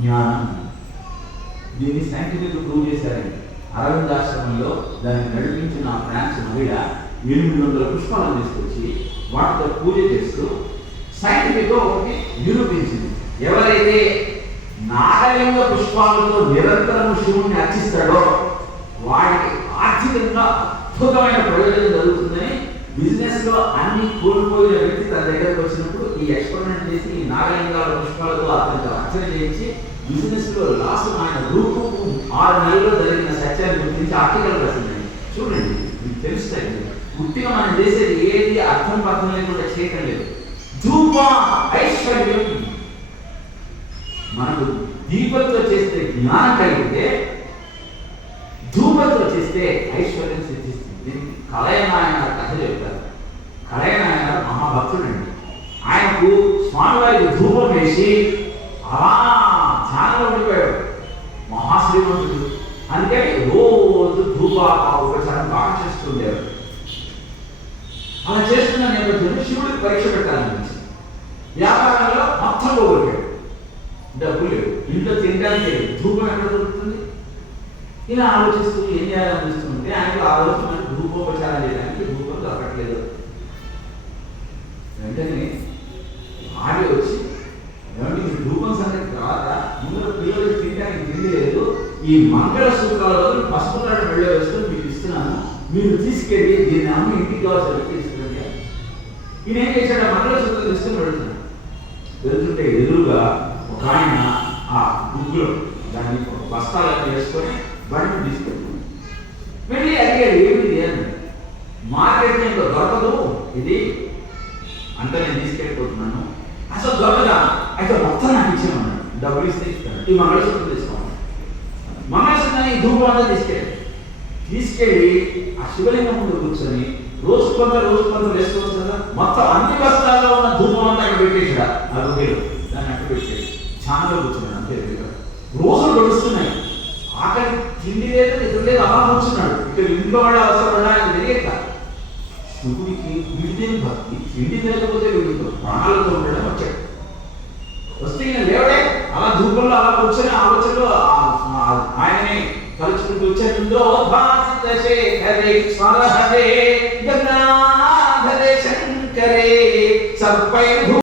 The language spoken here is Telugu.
జ్ఞానం. దీన్ని సైంటిఫిక్ ప్రూవ్ చేశారండి అరవింద్ ఆశ్రమంలో దాన్ని నడిపించిన ఫ్రాన్స్ మహిళ ఎనిమిది వందల పుష్పాలను తీసుకొచ్చి వాటితో పూజ చేస్తూ సైంటిఫిక్ ఒకటి నిరూపించింది. ఎవరైతే నాగలింగ పుష్పాలతో నిరంతరం శివుణ్ణి అర్చిస్తాడో వాడికి ఆర్థికంగా అద్భుతమైన ప్రయోజనం జరుగుతుందని బిజినెస్లో అన్ని కోల్పోయి దగ్గరకు వచ్చినప్పుడు ఈ ఎక్స్పెరిమెంట్ చేసి ఈ నాగలింగాల పుష్పాలతో అతనికి అర్చన చేయించి బిజినెస్లో లాస్ ఆయన రూపు ఆరు నెలల్లో జరిగిన సత్యాన్ని గురించి ఆర్టికల్ రాసిందండి. చూడండి మీకు తెలుస్తాయి. పుట్టిగా మనం చేసేది ఏది అర్థం పర్థం లేకుండా చేయటం లేదు. ధూప ఐశ్వర్యం. మనకు దీపంతో చేస్తే జ్ఞానం కలిగితే ధూపంతో చేస్తే ఐశ్వర్యం సిద్ధిస్తుంది. దీనికి కలయనాయన కథ చెప్తారు కలయనాయన భక్తుడండి. ఆయనకు స్వామివారికి ధూపం వేసి అలా ధ్యానంలో ఉండిపోయాడు. మహాశ్రీమంతుడు. అందుకని రోజు ధూప ఉపచారం బాగా చేస్తుండేవాడు. అలా చేస్తున్న నేపథ్యంలో శివుడికి పరీక్ష పెట్టాలనిపించింది వ్యాపారంలో మొత్తం పోగొట్టాడు. డబ్బు లేవు. ఇంట్లో తినడానికి ధూపం ఎక్కడ దొరుకుతుంది? ఇలా ఆలోచిస్తూ ఏం చేయాలనిపిస్తుంటే ఆయనకు ఆ రోజు వెంటనే ఆడి వచ్చి ఏమంటే ఈ ధూపం సంగతి రాదా ముందు పిల్లలు తినడానికి తెలియలేదు ఈ మంగళ సూత్రాలలో పసుపు నాడు వెళ్ళ వేసుకొని మీకు ఇస్తున్నాను. మీరు తీసుకెళ్ళి దీన్ని అమ్మ ఇంటికి కావాల్సి తీసుకురండి ఈయన ఏం చేశాడు? ఆ మంగళ సూత్రం తీసుకుని వెళ్తున్నాడు. వెళ్తుంటే ఎదురుగా ఒక ఆయన ఆ బుగ్గులో దాన్ని బస్తాలు వేసుకొని బండి తీసుకెళ్తున్నాడు. వెళ్ళి అడిగాడు ఏమిటి? అని మార్కెట్ ఇంకా దొరకదు. ఇది నేను అసలు దొరకదా? అయితే మొత్తం నాకు ఇచ్చేమన్నాడు డబ్బులు ఇస్తే ఇస్తాను ఈ మంగళసూత్రం తీసుకోమన్నాడు మంగళసూత్రాన్ని ఈ ధూపం తీసుకెళ్ళి తీసుకెళ్ళి ఆ శివలింగం ముందు కూర్చొని రోజు కొంత రోజు కొంత వేసుకోవచ్చు కదా? మొత్తం అన్ని బస్తాల్లో ఉన్న ధూపం అంతా అక్కడ పెట్టేసాడు ఆ గుడిలో దాన్ని అక్కడ పెట్టేసి ఛానల్లో కూర్చున్నాడు. అంతే దగ్గర రోజులు గడుస్తున్నాయి. ఆకలి తిండి లేదు నిద్ర లేదు అలా కూర్చున్నాడు. ఇక్కడ ఇంట్లో వాళ్ళ అవసరం పడా ఆయన వీడిదేం భక్తి తిండి తినకపోతే వీడితో ప్రాణాలతో ఉండడం వచ్చాడు వస్తే ఈయన లేవడే. అలా ధూపంలో అలా కూర్చొని ఆలోచనలో ఆ- ఆ- ఆయనని తలుచుకుంటూ వచ్చాడు. భాసిత శేఖరే స్వరహరే గంగా